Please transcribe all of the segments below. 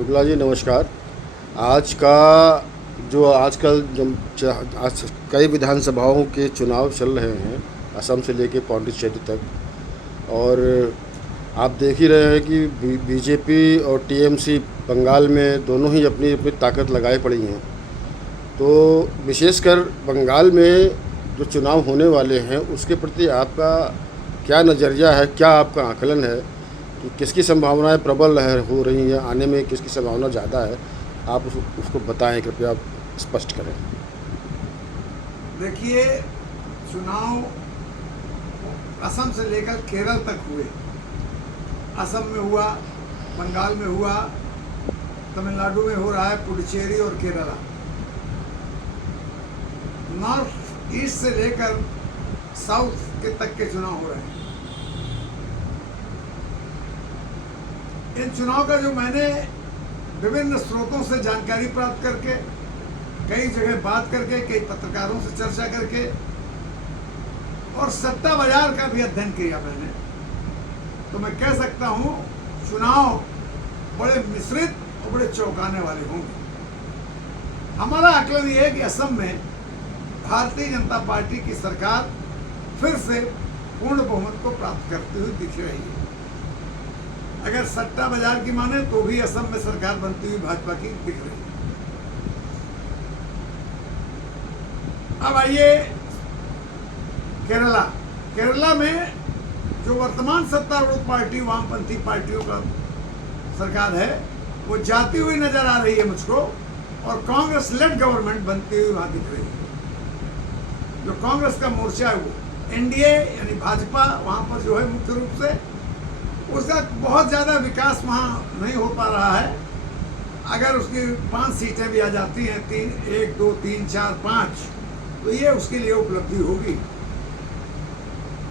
शुक्ला जी नमस्कार। आज का जो आजकल आज कई विधानसभाओं के चुनाव चल रहे हैं, असम से लेके पौंडीचेरी तक। और आप देख ही रहे हैं कि बीजेपी और टीएमसी बंगाल में दोनों ही अपनी अपनी ताकत लगाए पड़ी हैं। तो विशेषकर बंगाल में जो चुनाव होने वाले हैं उसके प्रति आपका क्या नज़रिया है, क्या आपका आकलन है कि किसकी संभावनाएं प्रबल हो रही हैं, आने में किसकी संभावना ज़्यादा है? आप उसको बताएं, कृपया स्पष्ट करें। देखिए, चुनाव असम से लेकर केरल तक हुए। असम में हुआ, बंगाल में हुआ, तमिलनाडु में हो रहा है, पुडुचेरी और केरला। नॉर्थ ईस्ट से लेकर साउथ के तक के चुनाव हो रहे हैं। इन चुनाव का जो मैंने विभिन्न स्रोतों से जानकारी प्राप्त करके, कई जगह बात करके, कई पत्रकारों से चर्चा करके और सट्टा बाजार का भी अध्ययन किया मैंने, तो मैं कह सकता हूं चुनाव बड़े मिश्रित और बड़े चौंकाने वाले होंगे। हमारा आकलन यह है कि असम में भारतीय जनता पार्टी की सरकार फिर से पूर्ण बहुमत को प्राप्त करती हुई दिख रही है। अगर सट्टा बाजार की माने तो भी असम में सरकार बनती हुई भाजपा की दिख रही है। अब आइए केरला। केरला में जो वर्तमान सत्तारूढ़ पार्टी वामपंथी पार्टियों का सरकार है वो जाती हुई नजर आ रही है मुझको, और कांग्रेस लेड गवर्नमेंट बनती हुई वहां दिख रही है। जो कांग्रेस का मोर्चा है वो एनडीए यानी भाजपा वहां पर जो है मुख्य रूप से उसका बहुत ज़्यादा विकास वहाँ नहीं हो पा रहा है। अगर उसकी 5 सीटें भी आ जाती हैं, 1 2 3 4 5, तो ये उसके लिए उपलब्धि होगी।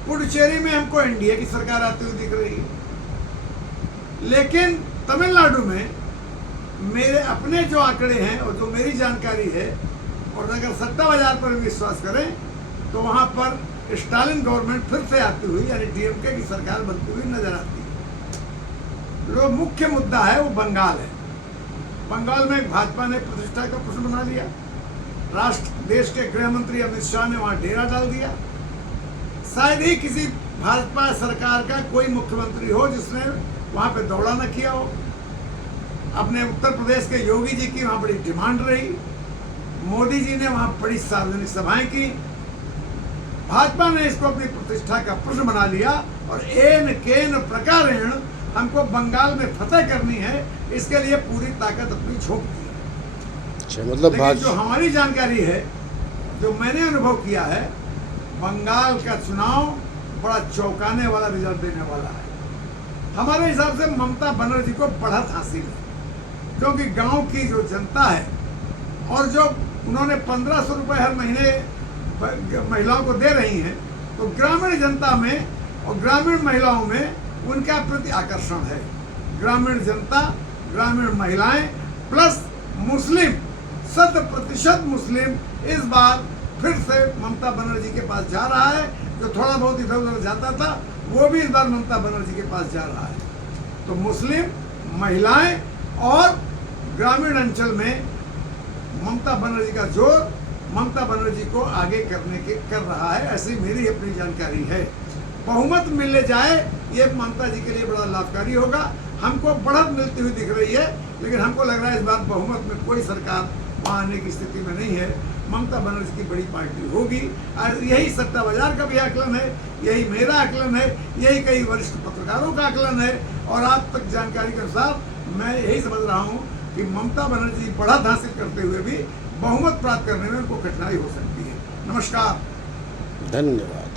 पुडुचेरी में हमको एनडीए की सरकार आती हुई दिख रही है। लेकिन तमिलनाडु में मेरे अपने जो आंकड़े हैं और जो मेरी जानकारी है, और अगर सट्टा बाजार पर विश्वास करें तो वहाँ पर स्टालिन गवर्नमेंट फिर से आती हुई यानी डीएमके की सरकार बनती हुई नजर आती है। जो मुख्य मुद्दा है वो बंगाल है। बंगाल में भाजपा ने प्रतिष्ठा का प्रश्न बना लिया। देश के गृह मंत्री अमित शाह ने वहां डेरा डाल दिया। शायद ही किसी भाजपा सरकार का कोई मुख्यमंत्री हो जिसने वहां पे दौड़ा न किया हो। अपने उत्तर प्रदेश के योगी जी की वहां बड़ी डिमांड रही। मोदी जी ने वहां बड़ी सार्वजनिक सभाएं की। भाजपा ने इसको अपनी प्रतिष्ठा का प्रश्न बना लिया और एन केन प्रकारेण हमको बंगाल में फतह करनी है, इसके लिए पूरी ताकत अपनी झोंक दी है। अच्छा, मतलब जो हमारी जानकारी है, जो मैंने अनुभव किया है, बंगाल का चुनाव बड़ा चौंकाने वाला रिजल्ट देने वाला है। हमारे हिसाब से ममता बनर्जी को बढ़त हासिल है, क्योंकि गांव की जो जनता है और जो उन्होंने 1500 रुपये हर महीने महिलाओं को दे रही हैं, तो ग्रामीण जनता में और ग्रामीण महिलाओं में उनका प्रति आकर्षण है। ग्रामीण जनता, ग्रामीण महिलाएं प्लस मुस्लिम, 100% मुस्लिम इस बार फिर से ममता बनर्जी के पास जा रहा है। जो थोड़ा बहुत इधर उधर जाता था वो भी इस बार ममता बनर्जी के पास जा रहा है। तो मुस्लिम, महिलाएं और ग्रामीण अंचल में ममता बनर्जी का जोर ममता बनर्जी को आगे कर रहा है, ऐसी मेरी अपनी जानकारी है। बहुमत मिलने जाए ये ममता जी के लिए बड़ा लाभकारी होगा। हमको बढ़त मिलती हुई दिख रही है, लेकिन हमको लग रहा है इस बार बहुमत में कोई सरकार वहाँ आने की स्थिति में नहीं है। ममता बनर्जी की बड़ी पार्टी होगी। और यही सट्टा बाजार का भी आकलन है, यही मेरा आकलन है, यही कई वरिष्ठ पत्रकारों का आकलन है, और आज तक जानकारी के अनुसार मैं यही समझ रहा हूँ कि ममता बनर्जी बढ़त हासिल करते हुए भी बहुमत प्राप्त करने में उनको कठिनाई हो सकती है। नमस्कार, धन्यवाद।